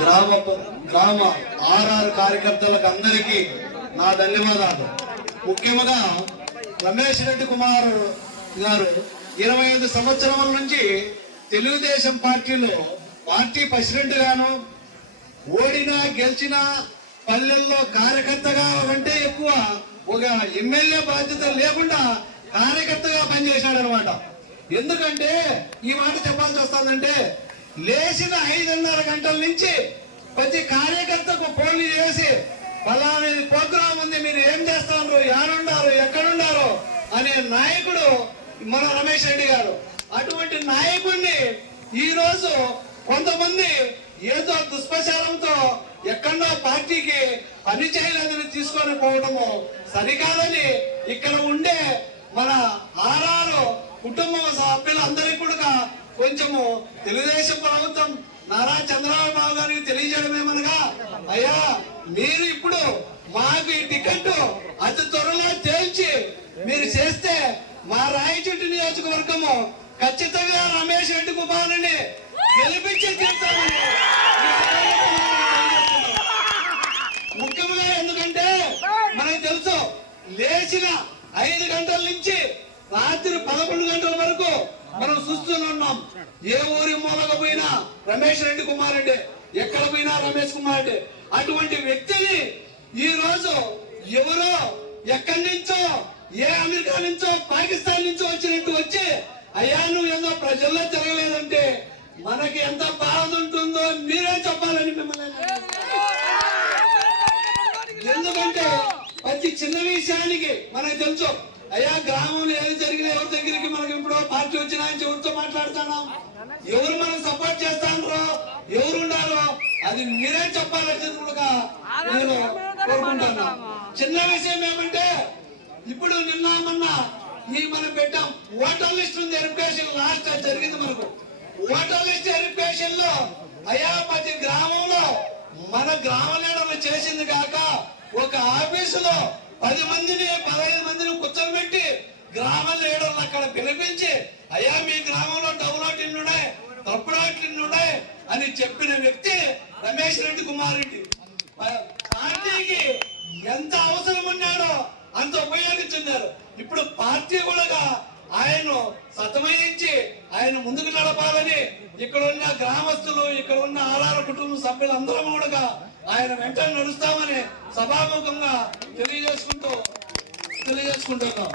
గ్రామ గ్రామ ఆర్ఆర్ కార్యకర్తలకు అందరికీ నా ధన్యవాదాలు. ముఖ్యంగా రమేష్ రెడ్డి కుమార్ గారు ఇరవై ఐదు సంవత్సరముల నుంచి తెలుగుదేశం పార్టీలో పార్టీ ప్రెసిడెంట్ గాను ఓడినా గెలిచినా పల్లెల్లో కార్యకర్తగా అంటే ఎక్కువ ఒక ఎమ్మెల్యే బాధ్యత లేకుండా కార్యకర్తగా పనిచేశాడు అనమాట ఎందుకంటే ఈ మాట చెప్పాల్సి వస్తుందంటే లేచిన ఐదున్నర గంటల నుంచి ప్రతి కార్యకర్తకు ఫోన్లు చేసి పలానా ప్రోగ్రాం ఉంది మీరు ఏం చేస్తున్నారు యాడుండారు? ఎక్కడున్నారు అనే నాయకుడు మన రమేష్ రెడ్డి గారు. అటువంటి నాయకుడిని ఈరోజు కొంతమంది ఏదో దుష్ప్రచారంతో ఎక్కడో పార్టీకి పని చేయలేదని తీసుకొని పోవడము సరికాదని ఇక్కడ ఉండే మన ఆర్ఆర్ కొంచెము తెలుగుదేశం ప్రభుత్వం నారా చంద్రబాబు గారికి తెలియజేయడమేమనగా అయ్యా మీరు ఇప్పుడు మాకు ఈ టికెట్ అతి త్వరలో తేల్చి మీరు చేస్తే మా రాయచెట్టు నియోజకవర్గము ఖచ్చితంగా రమేష్ రెడ్డి కుమారుని గెలిపించి తీర్తామని ముఖ్యంగా ఎందుకంటే మనకు తెలుసు లేచిన ఐదు గంటల నుంచి రాత్రి పదకొండు గంటల వరకు మనం చూస్తూనే ఉన్నాం. ఏ ఊరి మూలక పోయినా రమేష్ రెడ్డి కుమార్ రెడ్డి ఎక్కడ పోయినా రమేష్ కుమార్ రెడ్డి. అటువంటి వ్యక్తిని ఈ రోజు ఎవరో ఎక్కడి నుంచో ఏ అమెరికా నుంచో పాకిస్తాన్ నుంచో వచ్చినట్టు వచ్చి అయ్యా నువ్వు ఏదో ప్రజల్లో తిరగలేదంటే మనకి ఎంత బాధ ఉంటుందో మీరే చెప్పాలని మిమ్మల్ని ఎందుకంటే ప్రతి చిన్న విషయానికి మనకు తెలుసు అయ్యా గ్రామంలో ఏది జరిగినా ఎవరి దగ్గరికి మనకి ఇప్పుడు పార్టీ వచ్చినా ఎవరితో మాట్లాడుతున్నాం ఎవరు మనం సపోర్ట్ చేస్తాండ్రో ఎవరు అది మీరే చెప్పాలని కూడా నేను చిన్న విషయం ఏమంటే ఇప్పుడు నిన్న మొన్న ఈ మనం పెట్టాం ఓటర్ లిస్ట్ ఉంది వెరిఫికేషన్ లాస్ట్ జరిగింది మనకు. ఓటర్ లిస్ట్ వెరిఫికేషన్లో అయ్యా ప్రతి గ్రామంలో మన గ్రామ లీడర్లు చేసింది కాక ఒక ఆఫీసులో పది మందిని పదహైదు లీడర్లు పిలిపించి అయ్యా మీ గ్రామంలో డబ్బులోటి ఉన్నాయి? తప్పులోటి ఉన్నాయి? అని చెప్పిన వ్యక్తి రమేష్ రెడ్డి కుమార్ రెడ్డి పార్టీకి ఎంత అవసరం ఉన్నాడో అంత ఉపయోగించున్నారు ఇప్పుడు పార్టీ కూడా ఆయన సతమయించి ఆయన ముందుకు నడపాలని ఇక్కడ ఉన్న గ్రామస్తులు ఇక్కడ ఉన్న ఆధార కుటుంబ సభ్యులందరం కూడా ఆయన వెంట నడుస్తామని సభాముఖంగా తెలియజేసుకుంటూ తెలియజేసుకుంటున్నాం.